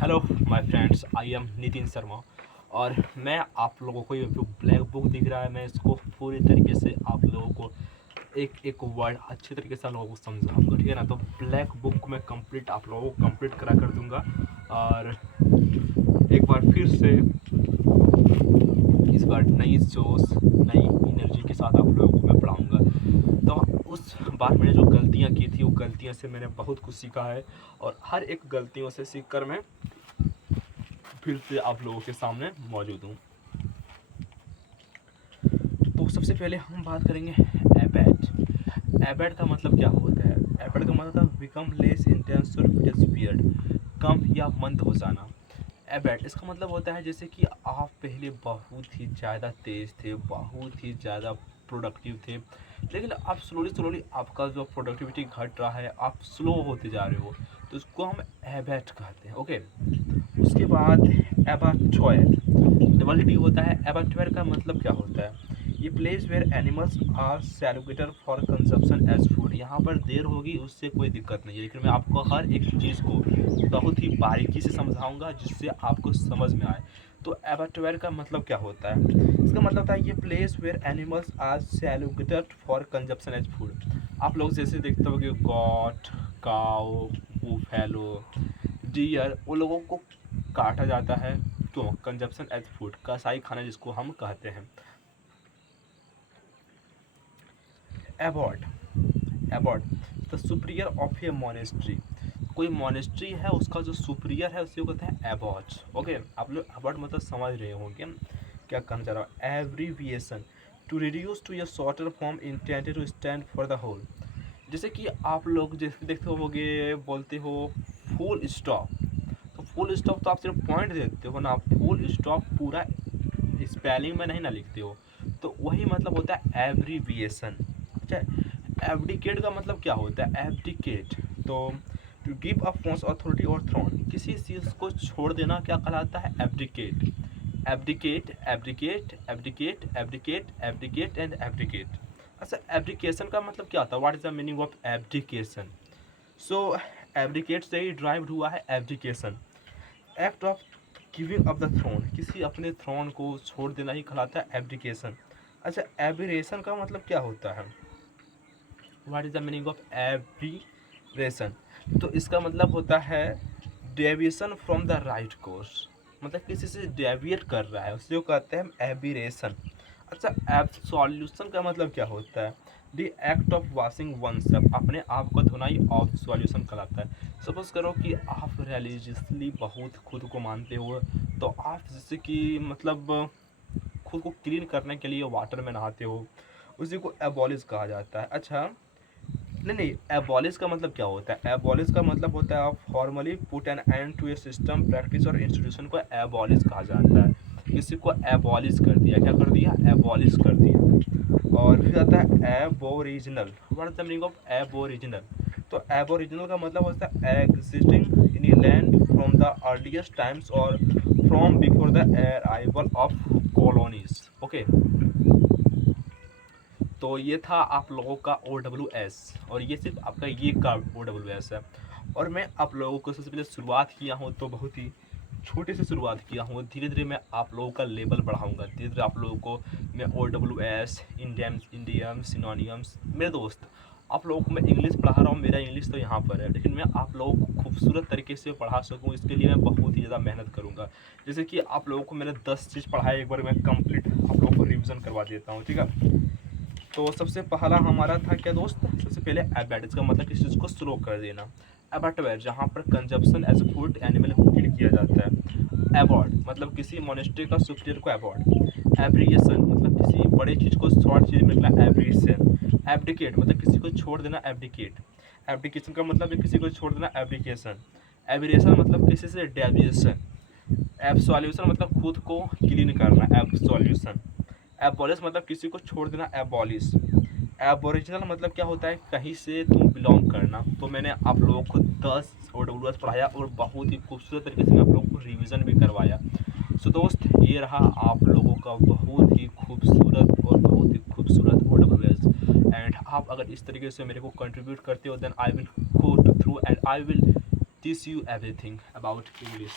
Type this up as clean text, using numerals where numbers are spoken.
Hello my friends, I am Nitin Sharma. और मैं आप लोगों को ये जो ब्लैक बुक दिख रहा है, मैं इसको पूरी तरीके से आप लोगों को एक एक वर्ड अच्छे तरीके से आप लोगों को समझाऊंगा, ठीक है ना। तो ब्लैक बुक को मैं कंप्लीट आप लोगों को कंप्लीट करा कर दूंगा। और एक बार फिर से इस बार नई जोश नई एनर्जी के साथ आप लोगों को मैं पढ़ाऊँगा। तो उस बार मैंने जो गलतियाँ की थी, वो गलतियाँ से मैंने बहुत कुछ सीखा है। और हर एक गलतियों से सीख कर मैं फिर से आप लोगों के सामने मौजूद हूँ। तो सबसे पहले हम बात करेंगे एबैट। एबैट का मतलब क्या होता है? एबैट का मतलब बिकम लेस इंटेंस और डिसअपीयर्ड, कम या मंद हो जाना। एबैट इसका मतलब होता है जैसे कि आप पहले बहुत ही ज़्यादा तेज़ थे, बहुत ही ज़्यादा प्रोडक्टिव थे, लेकिन आप स्लोली आपका जो प्रोडक्टिविटी घट रहा है, आप स्लो होते जा रहे हो, तो उसको हम एबैट कहते हैं। ओके। उसके बाद एबाट्योर, डबल टी होता है। एबाट्योर का मतलब क्या होता है? ये place where animals are slaughtered for consumption as food. यहाँ पर देर होगी उससे कोई दिक्कत नहीं है, लेकिन मैं आपको हर एक चीज़ को बहुत ही बारीकी से समझाऊंगा जिससे आपको समझ में आए। तो एबाट्योर का मतलब क्या होता है? इसका मतलब होता है ये place where animals are slaughtered for consumption as food. आप लोग जैसे देखते हो कि गॉट, काउ, बूफेलो, डियर, वो लोगों को काटा जाता है क्यों? कंजप्शन एज फूड, कसाई खाना जिसको हम कहते हैं। Abbott, Abbott the superior of A monastery. कोई मोनेस्ट्री है, उसका जो सुपीरियर है उसी को कहते हैं एबॉट। ओके, आप लोग एबॉट मतलब समझ रहे होंगे क्या कहना चाह रहा हूँ। Abbreviation to reduce to a shorter form intended to stand for the whole. जैसे कि आप लोग जैसे देखते होगे, बोलते हो फुल स्टॉप, तो फुल स्टॉप तो आप सिर्फ पॉइंट देते हो ना, आप फुल स्टॉप पूरा स्पेलिंग में नहीं ना लिखते हो। तो वही मतलब होता है एब्रीविएशन। अच्छा, एब्डिकेट का मतलब क्या होता है? एब्डिकेट तो to give up one's authority और थ्रोन, किसी चीज़ को छोड़ देना क्या कहलाता है? Abdicate. Abdicate, abdicate, abdicate, abdicate, abdicate and abdicate. अच्छा, एब्डिकेशन का मतलब क्या होता है? What is the meaning of abdication? So abdicate से ही ड्राइव्ड हुआ है abdication. Act of giving up the throne, किसी अपने थ्रोन को छोड़ देना ही कहलाता है एब्डिकेशन। अच्छा, एबिरेशन का मतलब क्या होता है? What is the meaning of aberration? तो इसका मतलब होता है deviation from the right course, मतलब किसी से डेविएट कर रहा है, उसे कहते हैं एबिरेशन। अच्छा, एब्सोल्यूशन का मतलब क्या होता है? The act of washing one self, अपने आप को धोना ही एब्सोल्यूशन कहलाता है। सपोज करो कि आप रिलीजियसली बहुत खुद को मानते हो, तो आप जैसे कि मतलब खुद को क्लीन करने के लिए वाटर में नहाते हो, उसी को एबॉलिश कहा जाता है। अच्छा, नहीं, एबॉलिश का मतलब क्या होता है? एबॉलिश का मतलब होता है आप formally put an end to a system, practice और इंस्टीट्यूशन को एबॉलिश कहा जाता है। किसी को एबॉलिश कर दिया, क्या कर दिया? एबॉलिश कर दिया। और फिर आता है aboriginal. What is the meaning of aboriginal? तो एबोरिजिनल का मतलब होता है existing in a land from the earliest times और from before the arrival of colonies. Okay, तो ये था आप लोगों का OWS, और ये सिर्फ आपका ये का OWS है। और मैं आप लोगों को सबसे पहले शुरुआत किया हूँ तो बहुत ही छोटे से शुरुआत किया हूँ, धीरे धीरे मैं आप लोगों का लेवल बढ़ाऊँगा। धीरे धीरे आप लोगों को मैं OWS, इंडियम्स, इंडियम्स, सिनोनियम्स, मेरे दोस्त आप लोगों को मैं इंग्लिश पढ़ा रहा हूँ। मेरा इंग्लिश तो यहाँ पर है, लेकिन मैं आप लोगों को खूबसूरत तरीके से पढ़ा सकूँ, इसके लिए मैं बहुत ही ज़्यादा मेहनत करूँगा। जैसे कि आप लोगों को मैंने 10 चीज़ पढ़ाया, एक बार मैं कंप्लीट आप लोगों को रिविज़न करवा देता हूँ, ठीक है। तो सबसे पहला हमारा था क्या दोस्त? सबसे पहले एबैट, इसका मतलब किसी चीज़ को स्लो कर देना। एबैटवेयर, जहाँ पर consumption as a food animal को किल किया जाता है। एबॉर्ड मतलब किसी मोनेस्ट्री का सुपीरियर को एबॉर्ड। एब्रिएशन मतलब किसी बड़े चीज़ को शॉर्ट चीज़ में निकला, एब्रिएशन। एब्डिकेट मतलब किसी को छोड़ देना, एब्डिकेट। एब्डिकेशन का मतलब है किसी को छोड़ देना, एब्डिकेशन। एबिरेशन मतलब किसी से डेविएशन। एब्सोल्यूशन मतलब खुद को क्लीन करना, एब्सोल्यूशन। एबॉलिश मतलब किसी को छोड़ देना, एबॉलिश। एबोरिजिनल मतलब क्या होता है? कहीं से तुम बिलोंग करना। तो मैंने आप लोगों को 10 OWS पढ़ाया और बहुत ही खूबसूरत तरीके से मैं आप लोगों को रिवीजन भी करवाया। सो दोस्त, ये रहा आप लोगों का बहुत ही खूबसूरत और बहुत ही खूबसूरत OWS। एंड आप अगर इस तरीके से मेरे को कंट्रीब्यूट करते हो, then I will go to through and I will teach you everything about English.